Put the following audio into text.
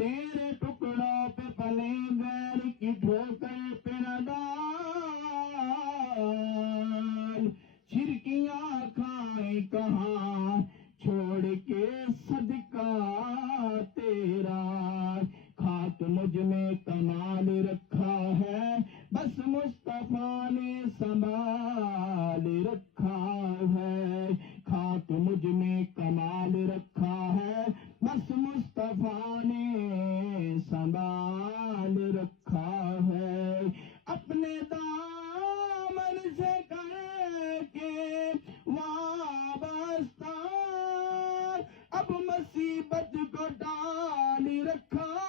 تیرے ٹکڑوں پہ پلے غیر کی ٹھوکر پہ نہ ڈال، چھرکیاں کھائیں کہاں چھوڑ کے صدقہ تیرا، خاک مجھ میں کمال رکھا ہے بس مصطفیٰ نے سنبھال رکھا ہے، خاک مجھ میں کمال رکھا ہے بس مصطفیٰ نے سنبھال رکھا ہے، اپنے دامن سے کر کے وابستہ اب مصیبت کو ڈال رکھا